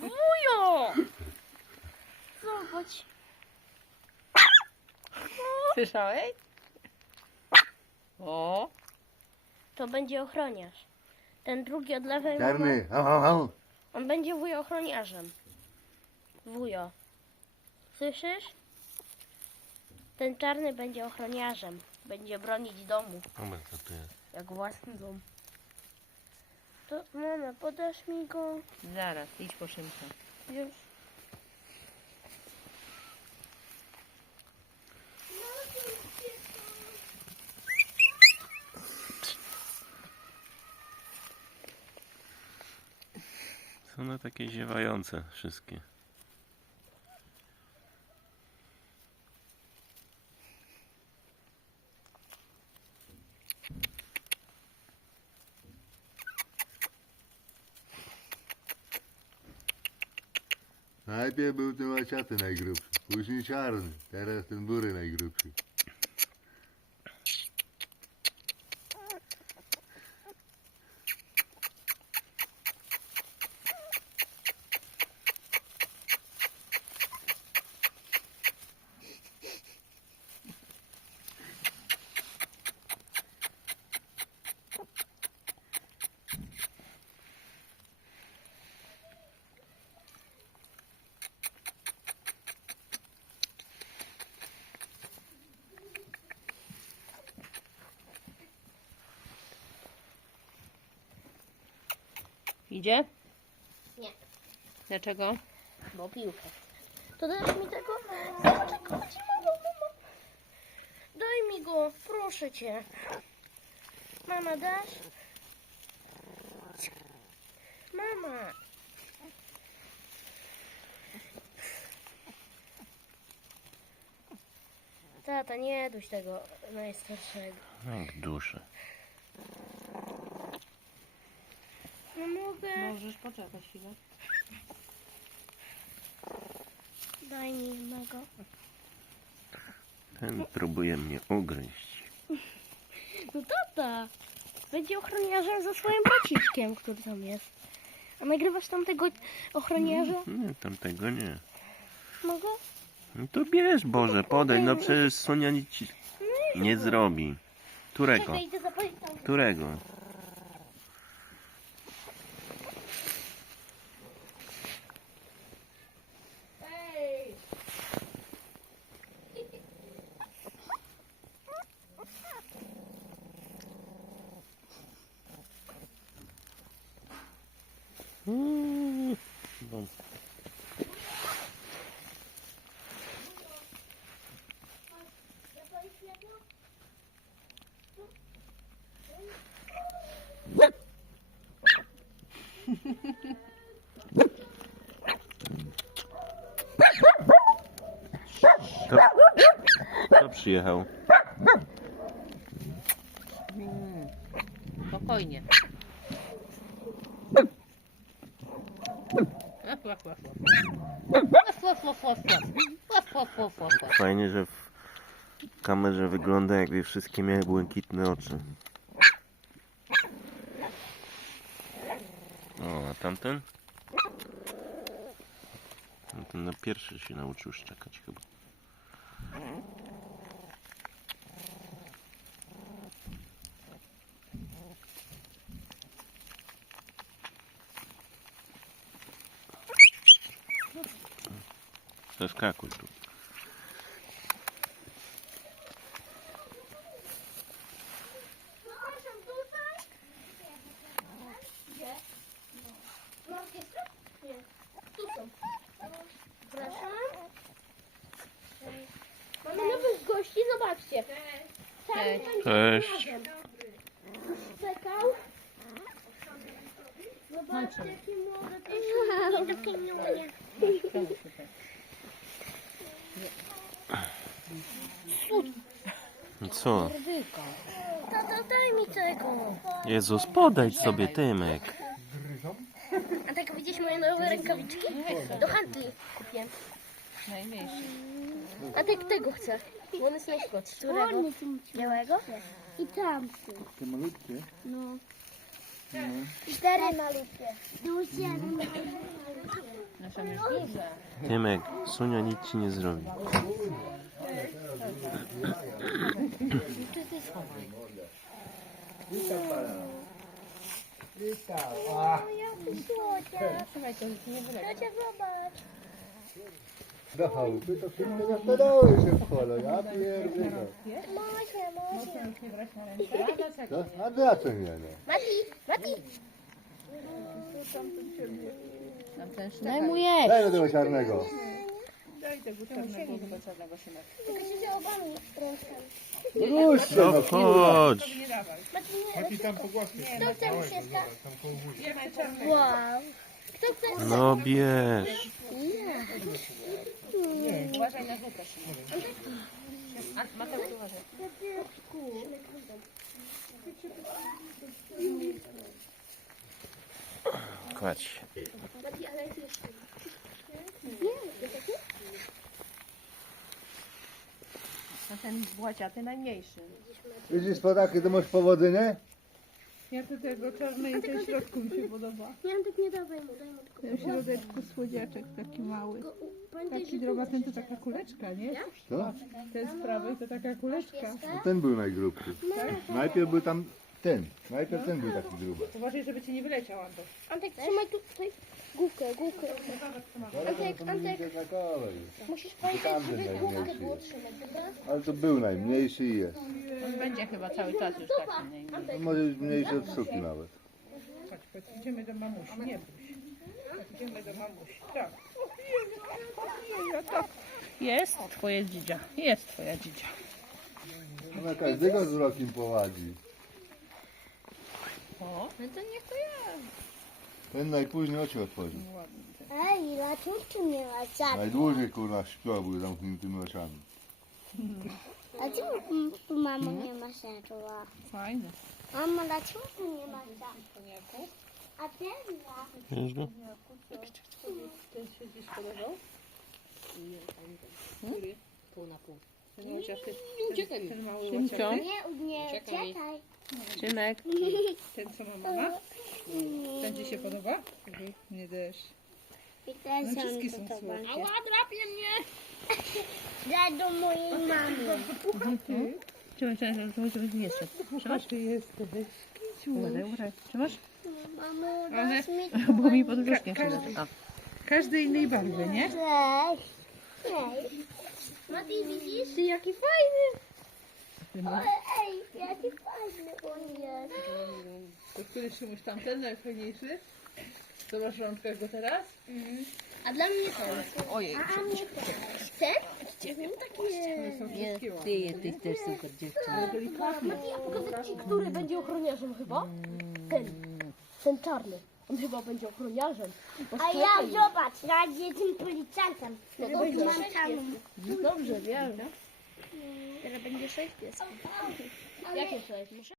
Wujo! Zobacz. Słyszałeś? O, To będzie ochroniarz. Ten drugi od lewej Czarny. On będzie wujo ochroniarzem. Wujo. Słyszysz? Ten czarny będzie ochroniarzem. Będzie bronić domu, Dobra, co tu jest? jak własny dom. To mama, podasz mi go zaraz, idź po szynkę. już. Są one takie ziewające wszystkie. Najpierw był ten łaciaty najgrubszy, później czarny, teraz ten bury najgrubszy. Idzie? Nie. Dlaczego? Bo piłkę. To dasz mi tego? Zobacz, jak chodzi, mamo, mamo. Daj mi go, proszę cię. Mama, dasz? Mama. Tata, nie duś tego najstarszego. No Jak dusze. No mogę. Możesz poczekać chwilę. Daj mi jednego. Ten próbuje mnie ugryźć. No tata. Będzie ochroniarzem za swoim braciszkiem, który tam jest. A nagrywasz tamtego ochroniarza? Nie, tamtego nie. Mogę? No to bierz Boże, podejdź, no przecież Sonia nic ci nie zrobi. Którego? Czekaj, idę zapalić tam. Którego? Mm? To, kto przyjechał? Mm. Fajnie, że w kamerze wygląda jakby wszystkie miały błękitne oczy. O, a tamten? Tamten na pierwszy się nauczył szczekać chyba. Zeskakuj tu. Przepraszam, tutaj? Gdzie? Na orkiestrę? Nie. Tu są. Przepraszam. Mamy nowych gości, zobaczcie. Cześć. Cześć. Czekał. Zobaczcie, jaki młody. Takie miłe. No Co? Tata, daj mi tego. Jezus, podejdź sobie Tymek. A tak widzisz moje nowe rękawiczki? Do handli kupię. Najmniejszy. A tak tego chcę. Bo on jest najsłodszy. Którego? Białego? I tam są. Te malutkie? No. Cztery malutkie. Duże. No są już duże. Tymek, Sonia nic ci nie zrobi. Czy ty schowaj? Trzymaj nie wyleci. Ciocia, zobacz. Do chałupy to wszystko zaspadało się w polo, ja pierdolę. Mosia, Mosia. Co? A dlaczego nie, nie? Mati, Mati. Tam ten Daj mu jeść. Daj do tego czarnego. Musieli tego czarnego Szymek. Tylko się No no chodź. Nie. Mati tam pogłaskaj. Kto chce. Wow. Kto chce? No bierz. Uważaj na. A Mateusz uważaj. Kładź się. Mati, ale jest jeszcze. A ten błaciaty najmniejszy. Widzisz, Podaki, ty masz powodzenie? Ja to tego czarnej ten środku mi się podoba. Nie, tak nie dawaj mu, daj mu tylko. Ten w środeczku słodziaczek taki mały. Go- u- Pamiętaj, Taki że droga, ten to taka kuleczka, nie? Co? Ten z prawej to taka kuleczka. No ten był najgrubszy. Najpierw był tam ten. Najpierw ten był taki gruby. Uważaj, żeby ci nie wyleciał, Antoś. Antek, trzymaj tu tutaj główkę, główkę. Antek, Antek, musisz pamiętać, Tamten żeby główkę najmniejszy było jest. trzymać, dobra? Ale to był najmniejszy i jest. On będzie chyba cały czas już taki. nie? No może być mniejszy od suki nawet. Chodź, chodź, idziemy do mamusi, nie bój się. Idziemy do mamusi, tak. tak. Jest twoje dzidzia, jest twoja dzidzia. Ona każdego z rokiem powadzi. O, no to niech to ja. Ten najpóźniej oczy otworzył. Ej, dlaczego miała czapkę? Najdłużej kurwa śpiał był zamkniętymi oczami. A czemu tu mama nie ma światła? Fajne. Mama, dlaczego tu nie ma światła? A ten ma. Wiesz go? Ten się gdzieś podobał? Pół na pół. Ten łyciaszek, Uciekaj ten mały Nie, nie, Czekaj. czekaj. Ten co ma mama. Ten ci się podoba? Nie też. I też No wszystkie są to słodkie. Ała, drapie mnie! Daj do mojej mamy. Trzymaj, trzymaj, trzymaj, żeby nie szedł. Trzymasz? Ty jesteś. Uważaj. Trzymasz? Mamo, dasz mi Bo mi pod brzuszkiem się Każdy- A. Każdej innej barwy, nie? Cześć. Cześć. Mati, widzisz? Ty jaki fajny. Ej, jaki fajny on jest. To który Szymuś tamten najfajniejszy? Zobacz rączkę go teraz. A dla mnie ten. Ojej. A mnie ten. Ten? Ten taki jest. Są wszystkie ładne. ty jesteś też super dziewczyna. Mati, ja pokażę ci, który będzie ochroniarzem chyba. Ten. Ten czarny. On chyba będzie ochroniarzem. A ja zobacz, ja jestem policjantem. No dobrze. Dobrze, wiem. Teraz będzie sześć piesków. Jakie sześć? Muszę